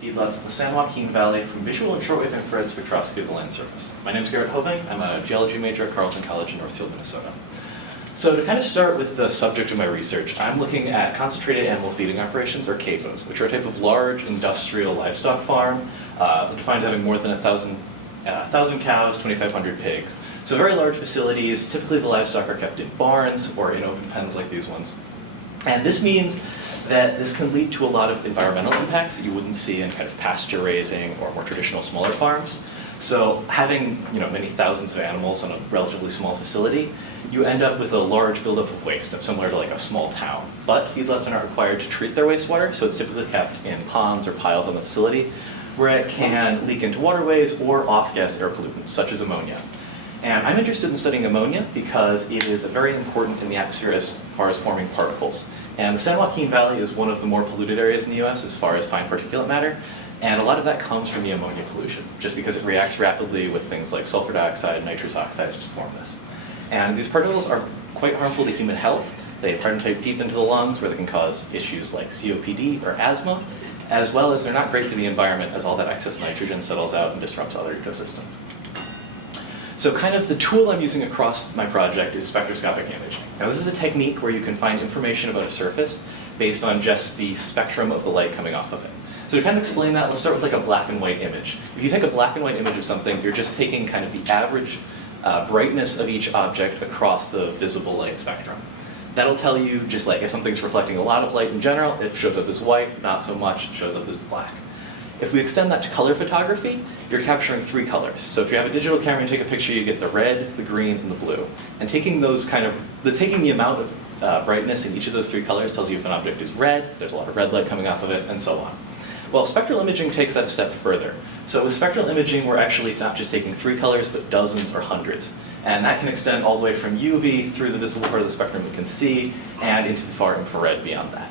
Feedlots in the San Joaquin Valley from visual and shortwave infrared spectroscopy of the land surface. My name is Gerrit Hoving. I'm a geology major at Carleton College in Northfield, Minnesota. So to kind of start with the subject of my research, I'm looking at concentrated animal feeding operations, or CAFOs, which are a type of large industrial livestock farm defined as having more than 1,000 cows, 2,500 pigs. So very large facilities. Typically the livestock are kept in barns or in open pens like these ones. And this means that this can lead to a lot of environmental impacts that you wouldn't see in kind of pasture raising or more traditional smaller farms. So having many thousands of animals on a relatively small facility, you end up with a large buildup of waste, similar to like a small town. But feedlots are not required to treat their wastewater, so it's typically kept in ponds or piles on the facility, where it can leak into waterways or off-gas air pollutants, such as ammonia. And I'm interested in studying ammonia because it is very important in the atmosphere as far as forming particles. And the San Joaquin Valley is one of the more polluted areas in the US as far as fine particulate matter. And a lot of that comes from the ammonia pollution, just because it reacts rapidly with things like sulfur dioxide and nitrous oxides to form this. And these particles are quite harmful to human health. They penetrate deep into the lungs, where they can cause issues like COPD or asthma, as well as they're not great for the environment, as all that excess nitrogen settles out and disrupts other ecosystems. So kind of the tool I'm using across my project is spectroscopic imaging. Now this is a technique where you can find information about a surface based on just the spectrum of the light coming off of it. So to kind of explain that, let's start with like a black and white image. If you take a black and white image of something, you're just taking kind of the average brightness of each object across the visible light spectrum. That'll tell you just like if something's reflecting a lot of light in general, it shows up as white, not so much, it shows up as black. If we extend that to color photography, you're capturing 3 colors. So if you have a digital camera and take a picture, you get the red, the green, and the blue. And taking those taking the amount of brightness in each of those 3 colors tells you if an object is red, if there's a lot of red light coming off of it, and so on. Well, spectral imaging takes that a step further. So with spectral imaging, we're actually not just taking 3 colors, but dozens or hundreds. And that can extend all the way from UV through the visible part of the spectrum we can see, and into the far infrared beyond that.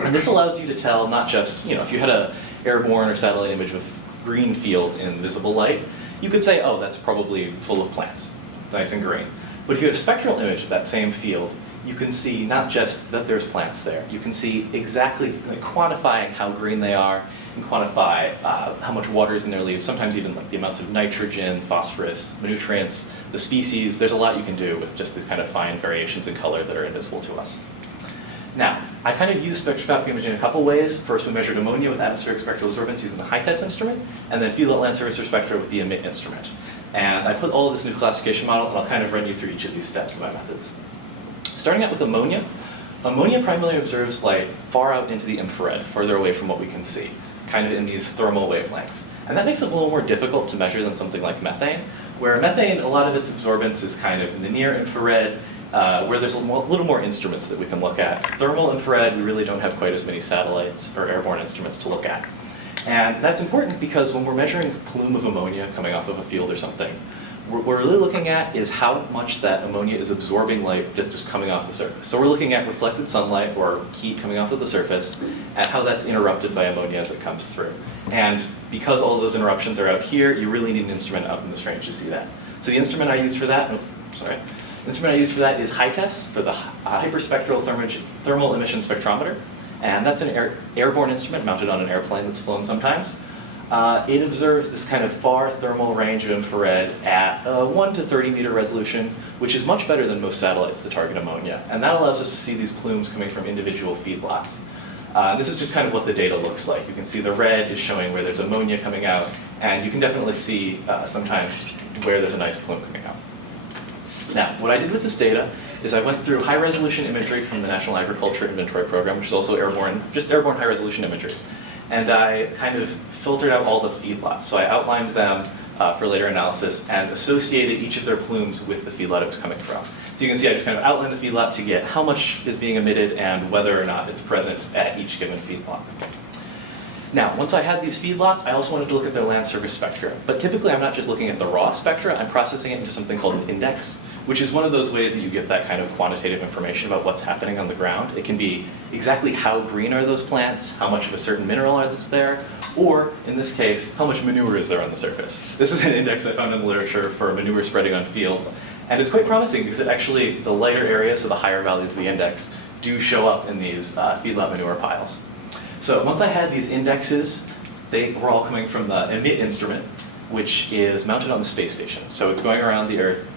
And this allows you to tell not just, if you had a airborne or satellite image with green field in visible light, you could say, oh, that's probably full of plants, nice and green. But if you have a spectral image of that same field, you can see not just that there's plants there, you can see exactly quantifying how green they are and quantify how much water is in their leaves, sometimes even like the amounts of nitrogen, phosphorus, nutrients, the species. There's a lot you can do with just these kind of fine variations in color that are invisible to us. Now, I kind of use spectroscopic imaging in a couple ways. First, we measured ammonia with atmospheric spectral absorbance using the high-test instrument, and then feedlot land surface spectra with the emit instrument. And I put all of this into a classification model, and I'll kind of run you through each of these steps of my methods. Starting out with ammonia, ammonia primarily observes light far out into the infrared, further away from what we can see, kind of in these thermal wavelengths. And that makes it a little more difficult to measure than something like methane, where methane, a lot of its absorbance is kind of in the near infrared, where there's a little more instruments that we can look at. Thermal infrared, we really don't have quite as many satellites or airborne instruments to look at. And that's important because when we're measuring a plume of ammonia coming off of a field or something, what we're really looking at is how much that ammonia is absorbing light just coming off the surface. So we're looking at reflected sunlight or heat coming off of the surface and how that's interrupted by ammonia as it comes through. And because all of those interruptions are out here, you really need an instrument up in this range to see that. So the instrument I used for that, the instrument I used for that is HITESS, for the Hyperspectral Thermal Emission Spectrometer. And that's an airborne instrument mounted on an airplane that's flown sometimes. It observes this kind of far thermal range of infrared at 1 to 30 meter resolution, which is much better than most satellites that target ammonia. And that allows us to see these plumes coming from individual feedlots. This is just kind of what the data looks like. You can see the red is showing where there's ammonia coming out, and you can definitely see sometimes where there's a nice plume coming out. Now, what I did with this data is I went through high-resolution imagery from the National Agriculture Inventory Program, which is also airborne, just airborne high-resolution imagery. And I kind of filtered out all the feedlots. So I outlined them for later analysis and associated each of their plumes with the feedlot it was coming from. So you can see I just kind of outlined the feedlot to get how much is being emitted and whether or not it's present at each given feedlot. Now, once I had these feedlots, I also wanted to look at their land surface spectra. But typically, I'm not just looking at the raw spectra, I'm processing it into something called an index, which is one of those ways that you get that kind of quantitative information about what's happening on the ground. It can be exactly how green are those plants, how much of a certain mineral is there, or, in this case, how much manure is there on the surface. This is an index I found in the literature for manure spreading on fields. And it's quite promising because it actually, the lighter areas, so the higher values of the index, do show up in these feedlot manure piles. So once I had these indexes they were all coming from the EMIT instrument, which is mounted on the space station. So it's going around the Earth,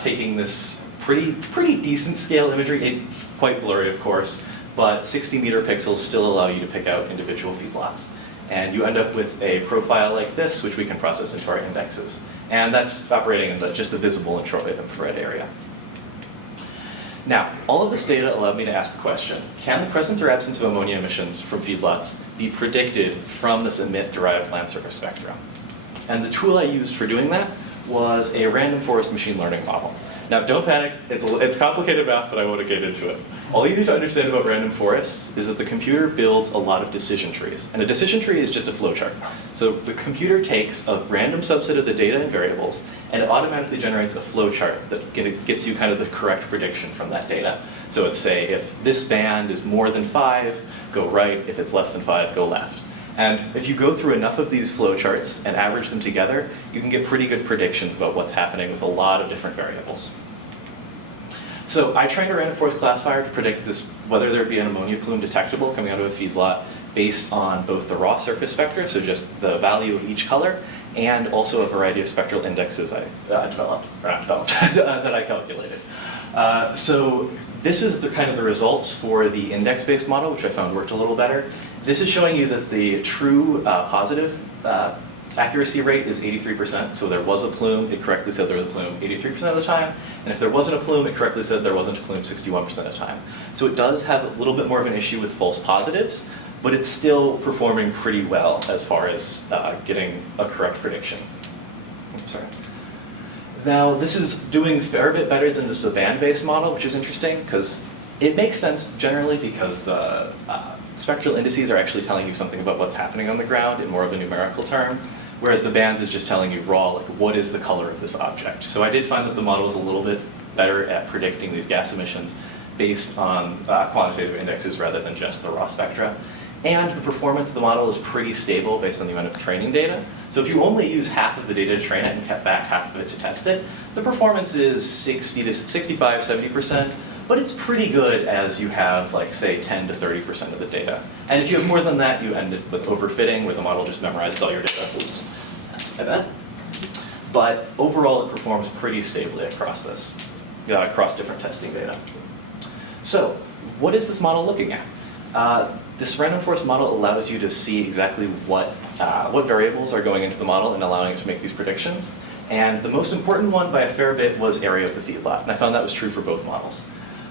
taking this pretty decent scale imagery, quite blurry of course, but 60-meter pixels still allow you to pick out individual feedlots. And you end up with a profile like this, which we can process into our indexes. And that's operating in just the visible and shortwave infrared area. Now, all of this data allowed me to ask the question, can the presence or absence of ammonia emissions from feedlots be predicted from this emit-derived land surface spectrum? And the tool I used for doing that was a random forest machine learning model. Now, don't panic, it's complicated math, but I want to get into it. All you need to understand about random forests is that the computer builds a lot of decision trees. And a decision tree is just a flowchart. So the computer takes a random subset of the data and variables, and it automatically generates a flowchart that gets you kind of the correct prediction from that data. So it's say, if this band is more than 5, go right. If it's less than 5, go left. And if you go through enough of these flowcharts and average them together, you can get pretty good predictions about what's happening with a lot of different variables. So I trained a random forest classifier to predict whether there'd be an ammonia plume detectable coming out of a feedlot based on both the raw surface spectra, so just the value of each color, and also a variety of spectral indexes I developed, that I calculated. So this is kind of the results for the index-based model, which I found worked a little better. This is showing you that the true positive accuracy rate is 83%. So there was a plume, it correctly said there was a plume 83% of the time. And if there wasn't a plume, it correctly said there wasn't a plume 61% of the time. So it does have a little bit more of an issue with false positives, but it's still performing pretty well as far as getting a correct prediction. Oops, sorry. Now, this is doing a fair bit better than just a band-based model, which is interesting, because it makes sense generally because the spectral indices are actually telling you something about what's happening on the ground in more of a numerical term, whereas the bands is just telling you raw, like what is the color of this object. So I did find that the model is a little bit better at predicting these gas emissions based on quantitative indexes rather than just the raw spectra. And the performance of the model is pretty stable based on the amount of training data. So if you only use half of the data to train it and kept back half of it to test it, the performance is 60 to 65, 70%, but it's pretty good as you have, like, say, 10 to 30% of the data. And if you have more than that, you end it with overfitting, where the model just memorized all your data. Oops, that's my bad. But overall, it performs pretty stably across across different testing data. So what is this model looking at? This random forest model allows you to see exactly what variables are going into the model and allowing it to make these predictions. And the most important one by a fair bit was area of the feedlot. And I found that was true for both models.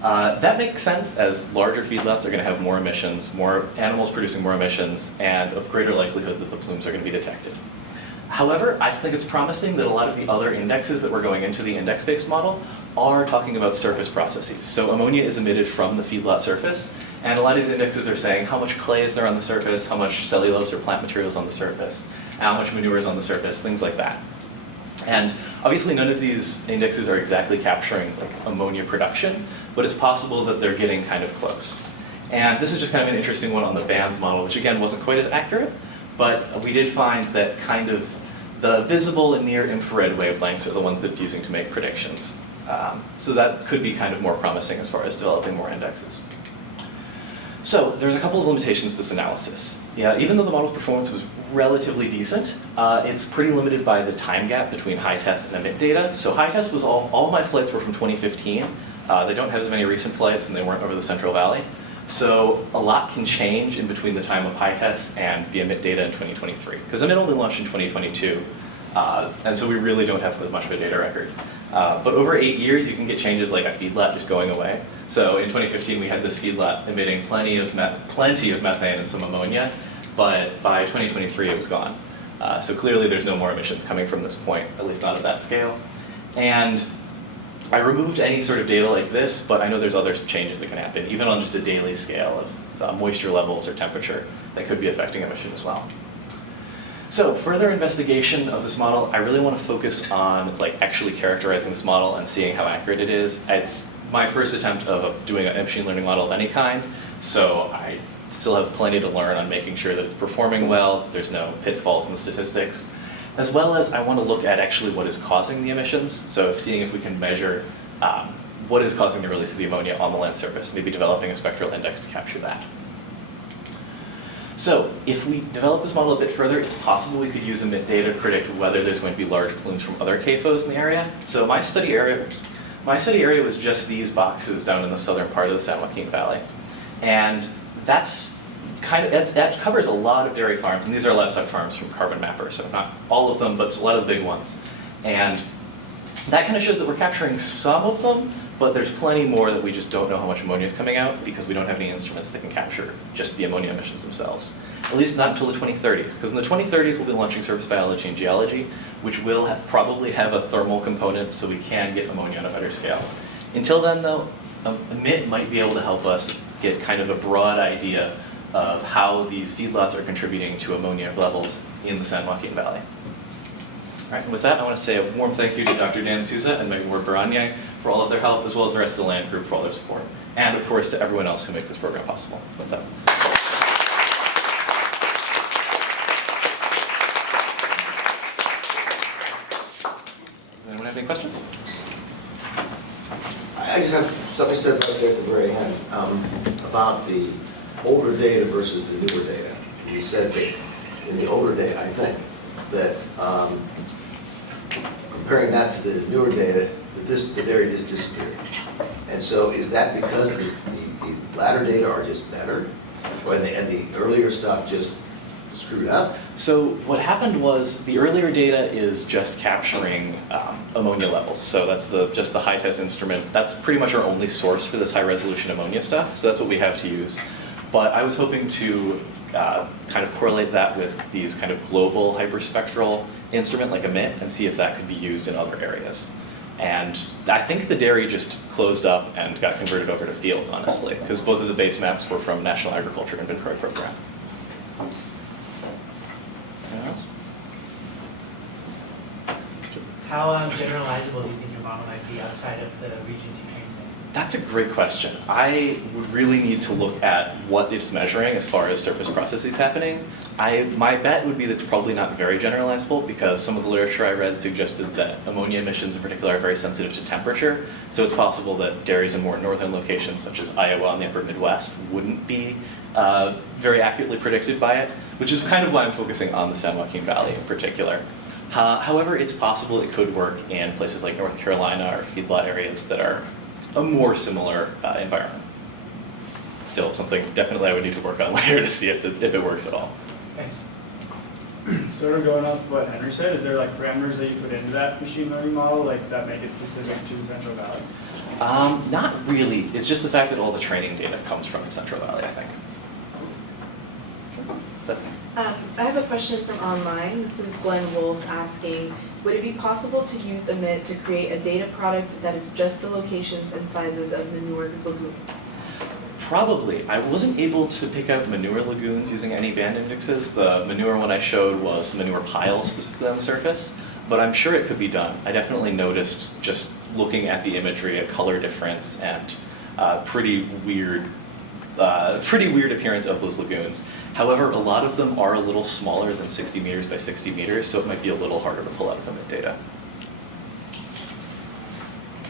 That makes sense, as larger feedlots are going to have more emissions, more animals producing more emissions, and a greater likelihood that the plumes are going to be detected. However, I think it's promising that a lot of the other indexes that were going into the index-based model are talking about surface processes. So ammonia is emitted from the feedlot surface, and a lot of these indexes are saying how much clay is there on the surface, how much cellulose or plant materials on the surface, how much manure is on the surface, things like that. And obviously none of these indexes are exactly capturing like ammonia production, but it's possible that they're getting kind of close. And this is just kind of an interesting one on the bands model, which again wasn't quite as accurate, but we did find that kind of the visible and near infrared wavelengths are the ones that it's using to make predictions. So that could be kind of more promising as far as developing more indexes. So there's a couple of limitations to this analysis. Yeah, even though the model's performance was relatively decent, it's pretty limited by the time gap between high test and emit data. So high test was all my flights were from 2015. They don't have as many recent flights and they weren't over the Central Valley. So a lot can change in between the time of high test and the emit data in 2023. Because emit only launched in 2022. And so we really don't have much of a data record. But over 8 years, you can get changes like a feedlot just going away. So in 2015, we had this feedlot emitting plenty of methane and some ammonia, but by 2023, it was gone. So clearly, there's no more emissions coming from this point, at least not at that scale. And I removed any sort of data like this, but I know there's other changes that can happen, even on just a daily scale of moisture levels or temperature that could be affecting emission as well. So further investigation of this model, I really want to focus on actually characterizing this model and seeing how accurate it is. It's my first attempt of doing a machine learning model of any kind, so I still have plenty to learn on making sure that it's performing well, there's no pitfalls in the statistics, as well as I want to look at actually what is causing the emissions, so seeing if we can measure what is causing the release of the ammonia on the land surface, maybe developing a spectral index to capture that. So if we develop this model a bit further, it's possible we could use emit data to predict whether there's going to be large plumes from other CAFOs in the area. So my study area was just these boxes down in the southern part of the San Joaquin Valley. And that's that covers a lot of dairy farms, and these are livestock farms from Carbon Mapper, so not all of them, but a lot of the big ones. And that kind of shows that we're capturing some of them, but there's plenty more that we just don't know how much ammonia is coming out because we don't have any instruments that can capture just the ammonia emissions themselves. At least not until the 2030s, because in the 2030s we'll be launching surface biology and geology, which will probably have a thermal component so we can get ammonia on a better scale. Until then though, emit might be able to help us get kind of a broad idea of how these feedlots are contributing to ammonia levels in the San Joaquin Valley. All right, and with that, I want to say a warm thank you to Dr. Dan Souza and Megan Ward-Baranier for all of their help, as well as the rest of the land group for all their support. And of course, to everyone else who makes this program possible. What's up? Anyone have any questions? I just have something said right there at the very end about the older data versus the newer data. You said that in the older data, I think, that comparing that to the newer data, that the dairy just disappeared. And so is that because the latter data are just better, or and the earlier stuff just screwed up? So what happened was the earlier data is just capturing ammonia levels. So that's just the high test instrument. That's pretty much our only source for this high resolution ammonia stuff. So that's what we have to use. But I was hoping to kind of correlate that with these kind of global hyperspectral instrument like emit and see if that could be used in other areas. And I think the dairy just closed up and got converted over to fields, honestly, because both of the base maps were from National Agriculture Inventory Program. Anyone else? How generalizable do you think your model might be outside of the regions you trained in? That's a great question. I would really need to look at what it's measuring as far as surface processes happening. My bet would be that it's probably not very generalizable because some of the literature I read suggested that ammonia emissions in particular are very sensitive to temperature. So it's possible that dairies in more northern locations such as Iowa and the upper Midwest wouldn't be very accurately predicted by it, which is kind of why I'm focusing on the San Joaquin Valley in particular. However, it's possible it could work in places like North Carolina or feedlot areas that are a more similar environment. Still something definitely I would need to work on later to see if it works at all. Thanks. Sort of going off of what Henry said, is there like parameters that you put into that machine learning model like that make it specific to the Central Valley? Not really. It's just the fact that all the training data comes from the Central Valley, I think. I have a question from online. This is Glenn Wolf asking, would it be possible to use emit to create a data product that is just the locations and sizes of manure lagoons? Probably. I wasn't able to pick out manure lagoons using any band indexes. The manure one I showed was manure piles specifically on the surface, but I'm sure it could be done. I definitely noticed just looking at the imagery a color difference and pretty weird appearance of those lagoons. However, a lot of them are a little smaller than 60 meters by 60 meters, so it might be a little harder to pull out of emit data.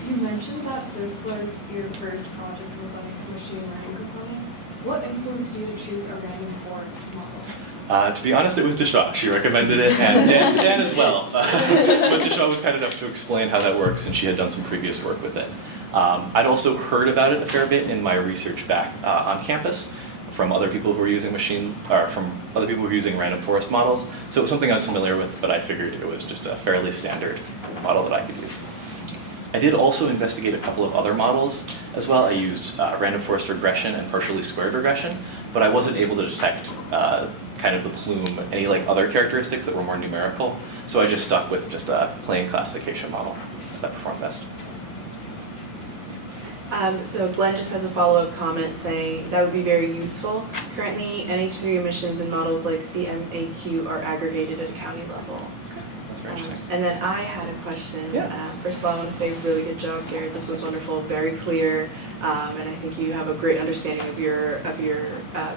You mentioned that this was your first project with a machine learning component. What influenced you to choose a random forest model? To be honest, it was Deshaw. She recommended it, and Dan as well. But Deshaw was kind enough to explain how that works, and she had done some previous work with it. I'd also heard about it a fair bit in my research back on campus from other people who were using random forest models. So it was something I was familiar with, but I figured it was just a fairly standard model that I could use. I did also investigate a couple of other models as well. I used random forest regression and partially squared regression, but I wasn't able to detect kind of the plume, any like other characteristics that were more numerical. So I just stuck with just a plain classification model because that performed best. So Glenn just has a follow-up comment saying that would be very useful. Currently, NH3 emissions in models like CMAQ are aggregated at a county level. That's very interesting. And then I had a question. Yeah. First of all, I want to say really good job, Gerrit. This was wonderful, very clear, and I think you have a great understanding of your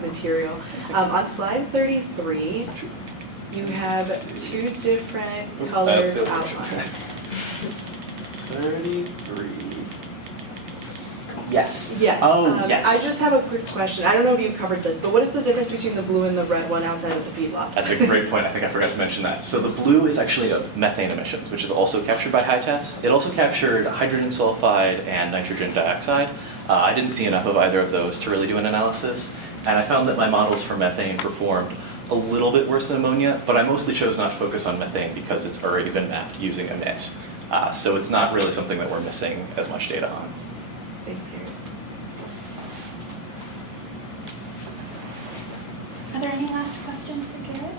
material. On slide 33, you have two different colored outlines. 33. Yes. Yes. Oh, yes. I just have a quick question. I don't know if you covered this, but what is the difference between the blue and the red one outside of the feedlots? That's a great point. I think I forgot to mention that. So the blue is actually methane emissions, which is also captured by high tests. It also captured hydrogen sulfide and nitrogen dioxide. I didn't see enough of either of those to really do an analysis, and I found that my models for methane performed a little bit worse than ammonia, but I mostly chose not to focus on methane because it's already been mapped using emit. So it's not really something that we're missing as much data on. Thanks, Gerrit. Are there any last questions for Gerrit?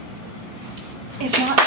If not,